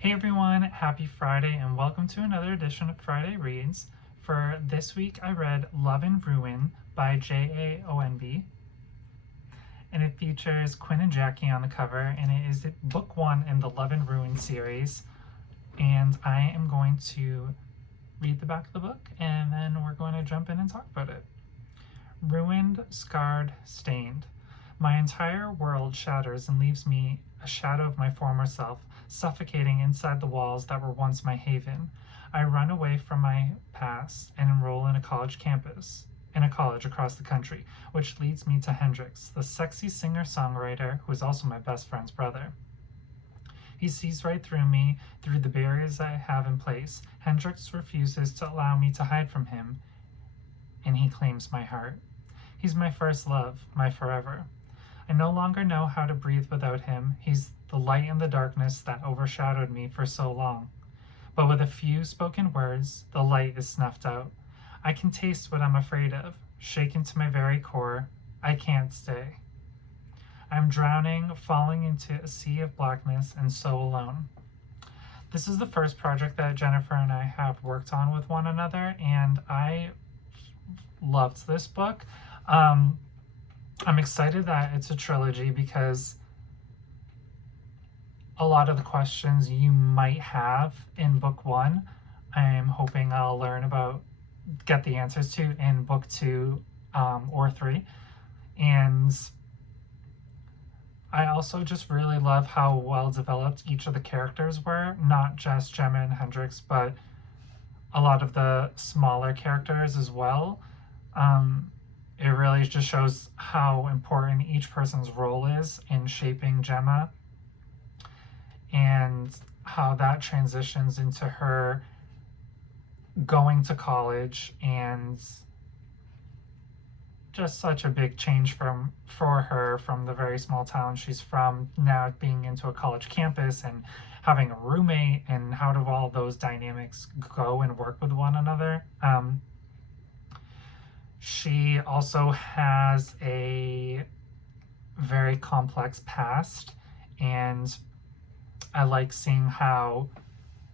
Hey everyone, happy Friday and welcome to another edition of Friday Reads. For this week I read Love and Ruin by J.A. Owenby, and it features Quinn and Jackie on the cover, and it is book 1 in the Love and Ruin series. And I am going to read the back of the book and then we're going to jump in and talk about it. Ruined, scarred, stained. My entire world shatters and leaves me a shadow of my former self, suffocating inside the walls that were once my haven. I run away from my past and enroll in a college across the country, which leads me to Hendrix, the sexy singer-songwriter who is also my best friend's brother. He sees right through me, through the barriers I have in place. Hendrix refuses to allow me to hide from him, and he claims my heart. He's my first love, my forever. I no longer know how to breathe without him. He's the light in the darkness that overshadowed me for so long. But with a few spoken words, the light is snuffed out. I can taste what I'm afraid of. Shaken to my very core, I can't stay. I'm drowning, falling into a sea of blackness, and so alone. This is the first project that Jennifer and I have worked on with one another, and I loved this book. I'm excited that it's a trilogy because a lot of the questions you might have in book 1, I'm hoping I'll get the answers to in book 2 or 3. And I also just really love how well developed each of the characters were, not just Gemma and Hendrix, but a lot of the smaller characters as well. It really just shows how important each person's role is in shaping Gemma, and how that transitions into her going to college, and just such a big change for her from the very small town she's from, now being into a college campus and having a roommate, and how do all those dynamics go and work with one another. She also has a very complex past, and I like seeing how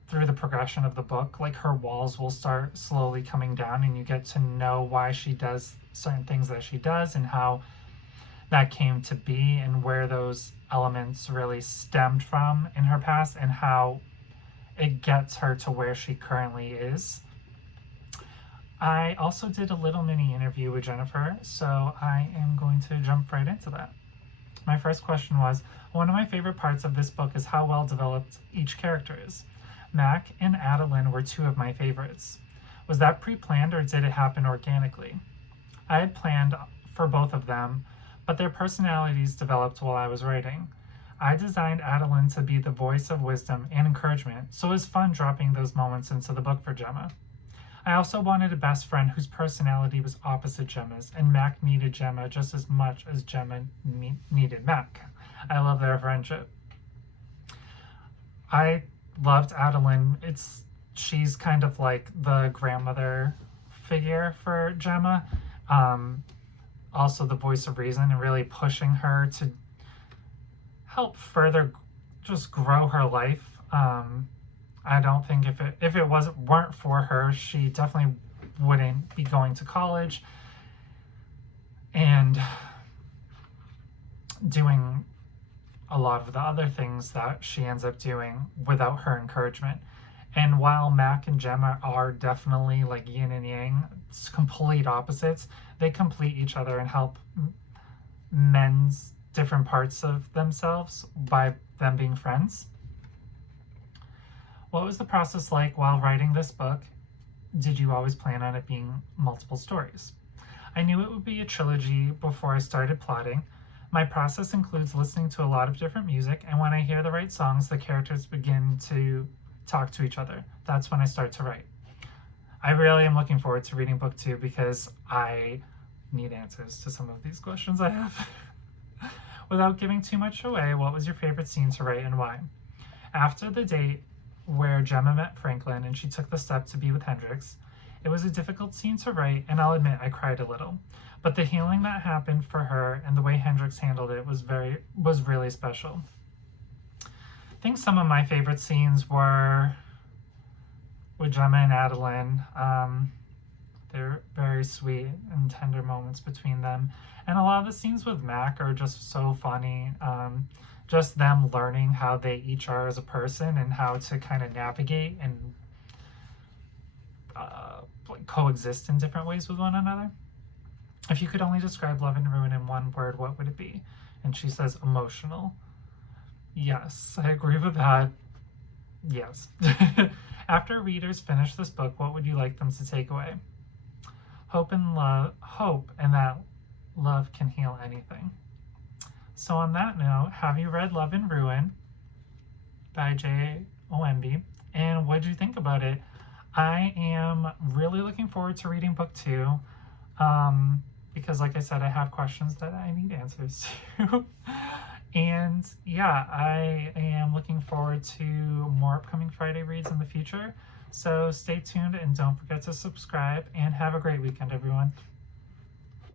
through the progression of the book, like, her walls will start slowly coming down and you get to know why she does certain things that she does and how that came to be and where those elements really stemmed from in her past and how it gets her to where she currently is. I also did a little mini interview with Jennifer, so I am going to jump right into that. My first question was, one of my favorite parts of this book is how well developed each character is. Mac and Adeline were 2 of my favorites. Was that pre-planned or did it happen organically? I had planned for both of them, but their personalities developed while I was writing. I designed Adeline to be the voice of wisdom and encouragement, so it was fun dropping those moments into the book for Gemma. I also wanted a best friend whose personality was opposite Gemma's, and Mac needed Gemma just as much as Gemma needed Mac. I love their friendship. I loved Adeline. She's kind of like the grandmother figure for Gemma. Also the voice of reason, and really pushing her to help further just grow her life. I don't think if it weren't for her, she definitely wouldn't be going to college and doing a lot of the other things that she ends up doing without her encouragement. And while Mac and Gemma are definitely like yin and yang, complete opposites, they complete each other and help mend different parts of themselves by them being friends. What was the process like while writing this book? Did you always plan on it being multiple stories? I knew it would be a trilogy before I started plotting. My process includes listening to a lot of different music, and when I hear the right songs, the characters begin to talk to each other. That's when I start to write. I really am looking forward to reading book 2 because I need answers to some of these questions I have. Without giving too much away, what was your favorite scene to write and why? After the date where Gemma met Franklin and she took the step to be with Hendrix, it was a difficult scene to write, and I'll admit I cried a little. But the healing that happened for her and the way Hendrix handled it was really special. I think some of my favorite scenes were with Gemma and Adeline. They're very sweet and tender moments between them. And a lot of the scenes with Mac are just so funny. Just them learning how they each are as a person and how to kind of navigate and coexist in different ways with one another. If you could only describe Love and Ruin in one word, what would it be? And she says emotional. Yes, I agree with that. Yes. After readers finish this book, what would you like them to take away? Hope and that love can heal anything. So on that note, have you read Love and Ruin by J. Owenby? And what did you think about it? I am really looking forward to reading book 2. Because like I said, I have questions that I need answers to. And yeah, I am looking forward to more upcoming Friday reads in the future. So stay tuned and don't forget to subscribe, and have a great weekend, everyone.